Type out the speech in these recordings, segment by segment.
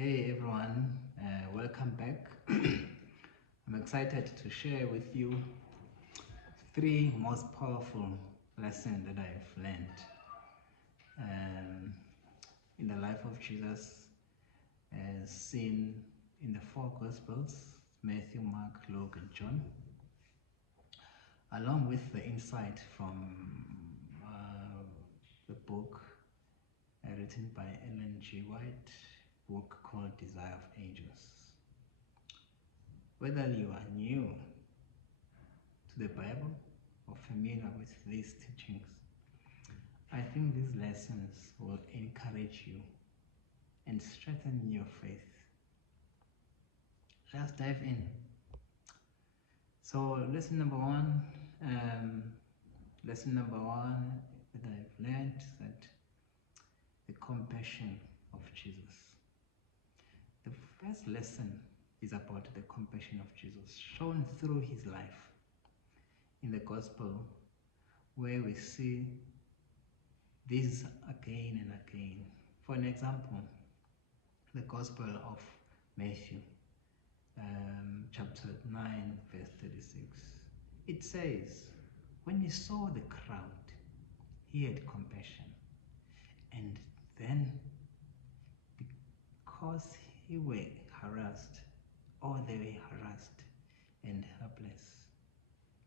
Hey everyone, welcome back. I'm excited to share with you three most powerful lessons that I've learned um, in the life of Jesus, as seen in the four Gospels: Matthew, Mark, Luke, and John, along with the insight from the book written by Ellen G. White, book called Desire of Angels. Whether you are new to the Bible or familiar with these teachings, I think these lessons will encourage you and strengthen your faith. Let's dive in. So lesson number one that I've learned is that the compassion of Jesus. The first lesson is about the compassion of Jesus shown through his life in the gospel, where we see this again and again. For an example, the Gospel of Matthew, chapter 9, verse 36. It says, when he saw the crowd, he had compassion, and then because they were harassed and helpless,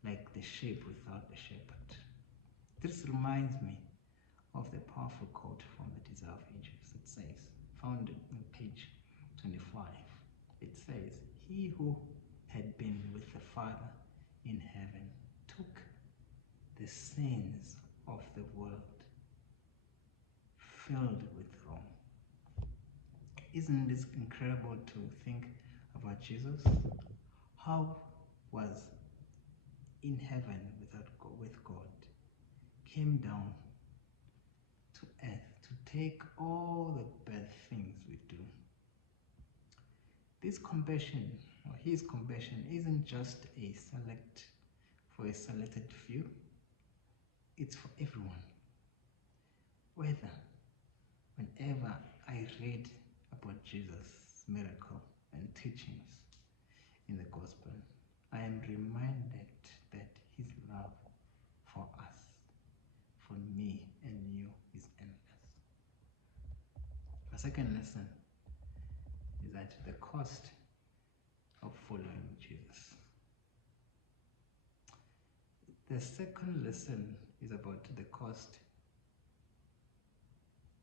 like the sheep without a shepherd. This reminds me of the powerful quote from the Desire of Angels. It says, found on page 25, it says, he who had been with the Father in heaven took the sins of the world filled with wrong. Isn't this incredible to think about Jesus? How was in heaven with God, came down to earth to take all the bad things we do. This compassion, or his compassion, isn't just for a selected few. It's for everyone. Whenever I read about Jesus' miracle and teachings in the gospel, I am reminded that his love for us, for me and you, is endless. The second lesson is that the cost of following Jesus. The second lesson is about the cost,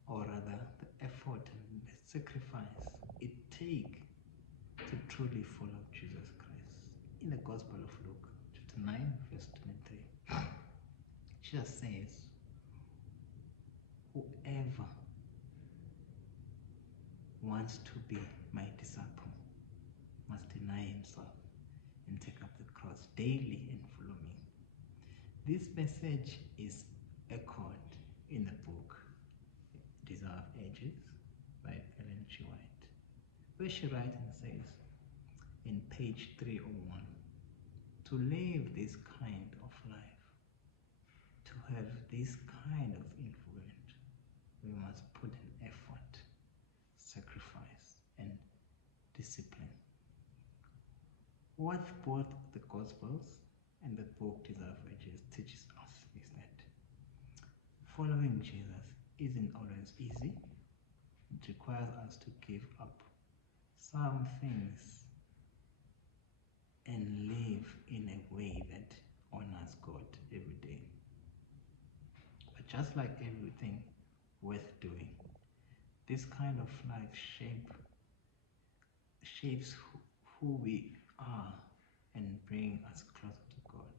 or rather the effort and the sacrifice it takes to truly follow Jesus Christ. In the Gospel of Luke, chapter 9, verse 23, Jesus says, whoever wants to be my disciple must deny himself and take up the cross daily and follow me. This message is echoed in the book Desire of Ages by Ellen G. White, where she writes and says in page 301, to live this kind of life, to have this kind of influence, we must put an effort, sacrifice, and discipline. What both the Gospels and the book Desire of Ages teaches us is that following Jesus isn't always easy. It requires us to give up some things and live in a way that honors God every day. But just like everything worth doing, this kind of life shapes who we are and bring us closer to God.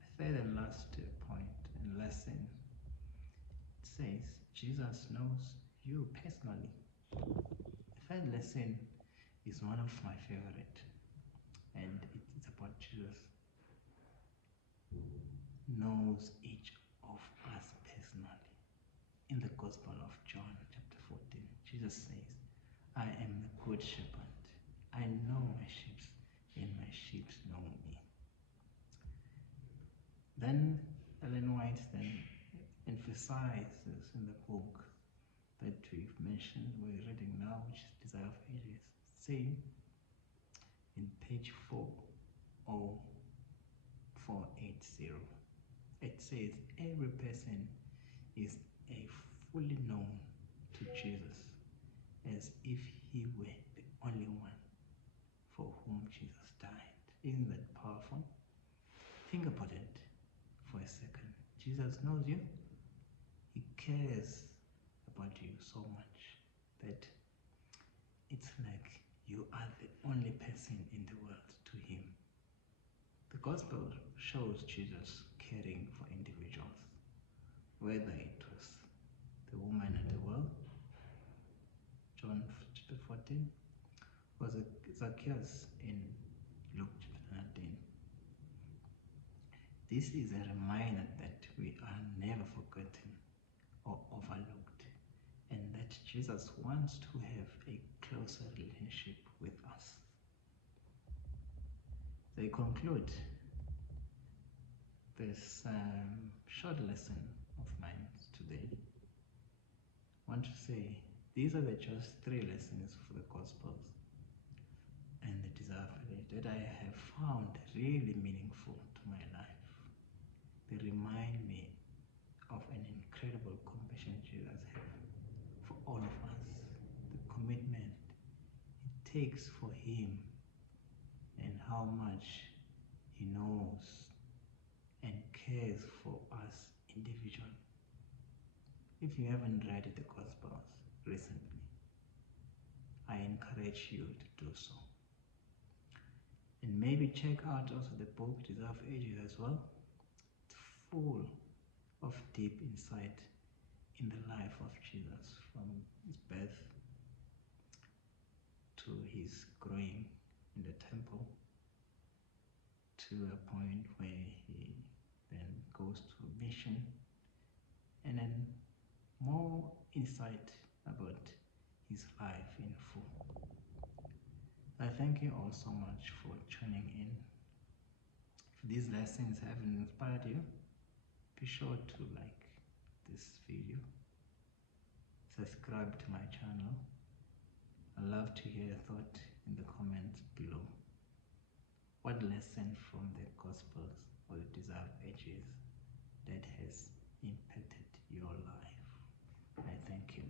The third and last point and lesson, it says Jesus knows you personally. The third lesson is one of my favorite, and it's about Jesus knows each of us personally. In the Gospel of John, chapter 14, Jesus says, I am the good shepherd. I know my sheep, and my sheep know me. Then Ellen White then emphasizes in the book that we've mentioned, we're reading now, which is Desire of Ages, saying in page 40480, it says every person is a fully known to Jesus, as if he were the only one for whom Jesus died. Isn't that powerful? Think about it for a second. Jesus knows you. He cares about you so much that it's like you are the only person in the world to him. The gospel shows Jesus caring for individuals, whether it was the woman at the well, John 14, was Zacchaeus in Luke 19. This is a reminder that we are never forgotten or overlooked, and that Jesus wants to have a closer relationship with us. They conclude this short lesson of mine today. I want to say these are just 3 lessons for the Gospels and the Desire of Ages that I have found really meaningful to my life. They remind me of an incredible compassion Jesus has for all of us, the commitment it takes for him, and how much he knows and cares for us individually. If you haven't read the Gospels recently, I encourage you to do so. And maybe check out also the book Desire of Ages as well. It's full of deep insight in the life of Jesus, from his birth to his growing in the temple, to a point where he then goes to mission, and then more insight about his life in full. I thank you all so much for tuning in. If these lessons have inspired you, be sure to like this video, subscribe to my channel. I love to hear your thought in the comments below. What lesson from the Gospels or the Desire of Ages that has impacted your life? I thank you.